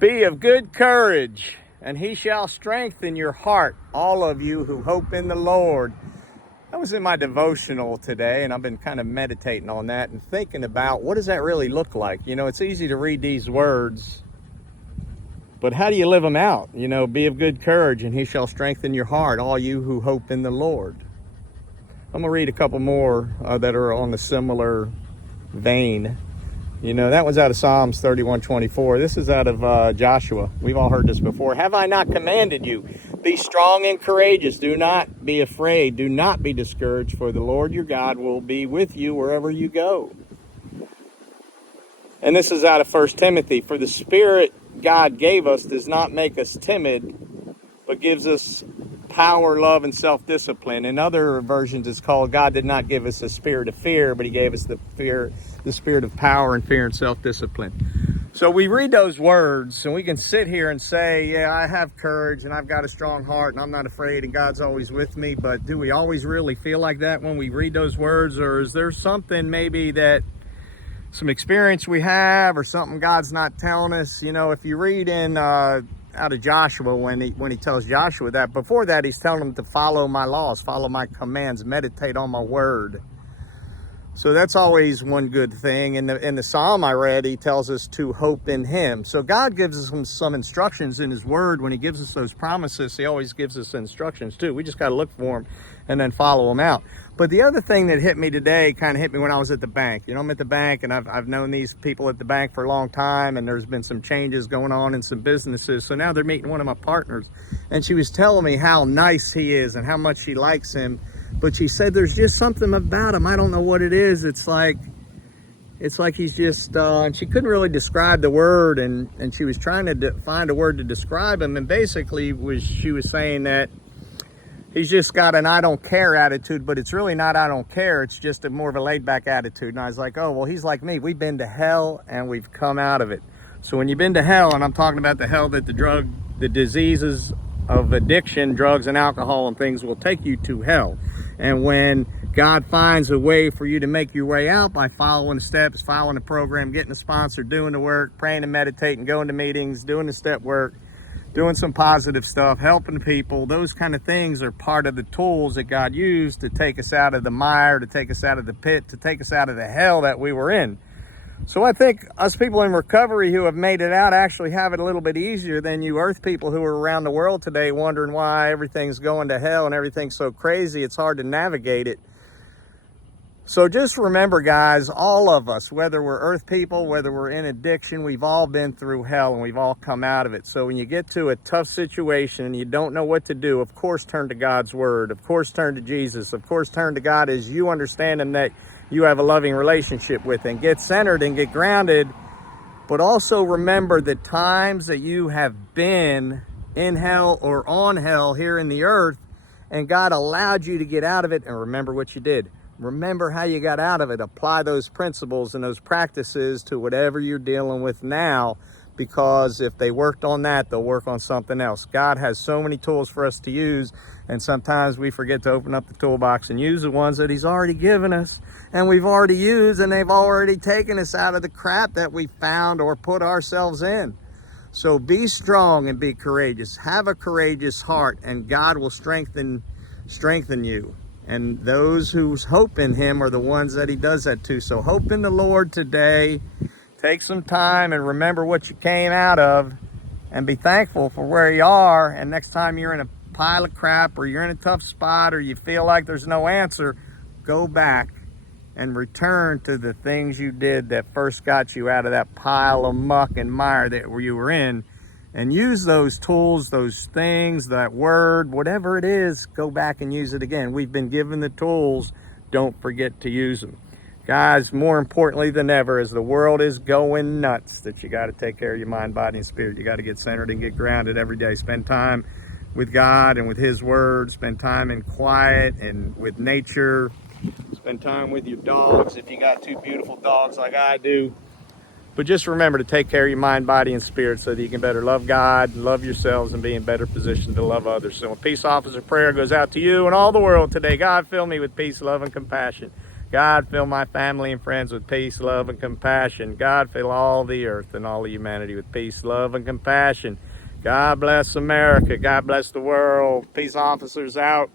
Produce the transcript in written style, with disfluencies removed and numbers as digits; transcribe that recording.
Be of good courage, and he shall strengthen your heart, all of you who hope in the Lord. I was in my devotional today, and I've been kind of meditating on that and thinking about what does that really look like? You know, it's easy to read these words, but how do you live them out? You know, be of good courage, and he shall strengthen your heart, all you who hope in the Lord. I'm going to read a couple more that are on a similar vein. You know, that was out of Psalms 31:24. This is out of Joshua. We've all heard this before. Have I not commanded you? Be strong and courageous. Do not be afraid. Do not be discouraged, for the Lord your God will be with you wherever you go. And this is out of 1 Timothy. For the Spirit God gave us does not make us timid, but gives us power, love, and self-discipline. In other versions, it's called God did not give us a spirit of fear, but he gave us the spirit of power and fear and self-discipline. So we read those words and we can sit here and say, yeah, I have courage and I've got a strong heart and I'm not afraid and God's always with me. But do we always really feel like that when we read those words? Or is there something maybe that some experience we have or something God's not telling us? You know, if you read in out of Joshua, when he tells Joshua that, before that he's telling him to follow my laws, follow my commands, meditate on my word. So that's always one good thing. In the psalm I read, he tells us to hope in him. So God gives us some instructions in his word. When he gives us those promises, he always gives us instructions too. We just got to look for them and then follow them out. But the other thing that hit me today kind of hit me when I was at the bank. You know, I'm at the bank and I've known these people at the bank for a long time, and there's been some changes going on in some businesses. So now they're meeting one of my partners, and she was telling me how nice he is and how much she likes him. But she said there's just something about him. I don't know what it is. It's like he's just, and she couldn't really describe the word, and she was trying to find a word to describe him. And basically she was saying that he's just got an I don't care attitude, but it's really not I don't care. It's just more of a laid back attitude. And I was like, oh, well, he's like me. We've been to hell and we've come out of it. So when you've been to hell, and I'm talking about the hell that the diseases of addiction, drugs and alcohol and things will take you to hell. And when God finds a way for you to make your way out by following the steps, following the program, getting a sponsor, doing the work, praying and meditating, going to meetings, doing the step work, doing some positive stuff, helping people, those kind of things are part of the tools that God used to take us out of the mire, to take us out of the pit, to take us out of the hell that we were in. So I think us people in recovery who have made it out actually have it a little bit easier than you earth people who are around the world today wondering why everything's going to hell and everything's so crazy. It's hard to navigate it. So just remember, guys, all of us, whether we're earth people, whether we're in addiction, we've all been through hell and we've all come out of it. So when you get to a tough situation and you don't know what to do, of course, turn to God's word. Of course, turn to Jesus. Of course, turn to God as you understand him, that you have a loving relationship with, and get centered and get grounded. But also remember the times that you have been in hell or on hell here in the earth, and God allowed you to get out of it, and remember what you did. Remember how you got out of it. Apply those principles and those practices to whatever you're dealing with now, because if they worked on that, they'll work on something else. God has so many tools for us to use, and sometimes we forget to open up the toolbox and use the ones that he's already given us and we've already used, and they've already taken us out of the crap that we found or put ourselves in. So be strong and be courageous. Have a courageous heart, and God will strengthen you. And those who hope in him are the ones that he does that to. So hope in the Lord today. Take some time and remember what you came out of, and be thankful for where you are. And next time you're in a pile of crap, or you're in a tough spot, or you feel like there's no answer, go back and return to the things you did that first got you out of that pile of muck and mire that you were in, and use those tools, those things, that word, whatever it is, go back and use it again. We've been given the tools. Don't forget to use them. Guys, more importantly than ever, as the world is going nuts, that you got to take care of your mind, body, and spirit. You got to get centered and get grounded every day. Spend time with God and with his word. Spend time in quiet and with nature. Spend time with your dogs if you got two beautiful dogs like I do. But just remember to take care of your mind, body, and spirit so that you can better love God, love yourselves, and be in better position to love others. So a peace officer prayer goes out to you and all the world today. God, fill me with peace, love, and compassion. God, fill my family and friends with peace, love, and compassion. God, fill all the earth and all of humanity with peace, love, and compassion. God bless America. God bless the world. Peace officers out.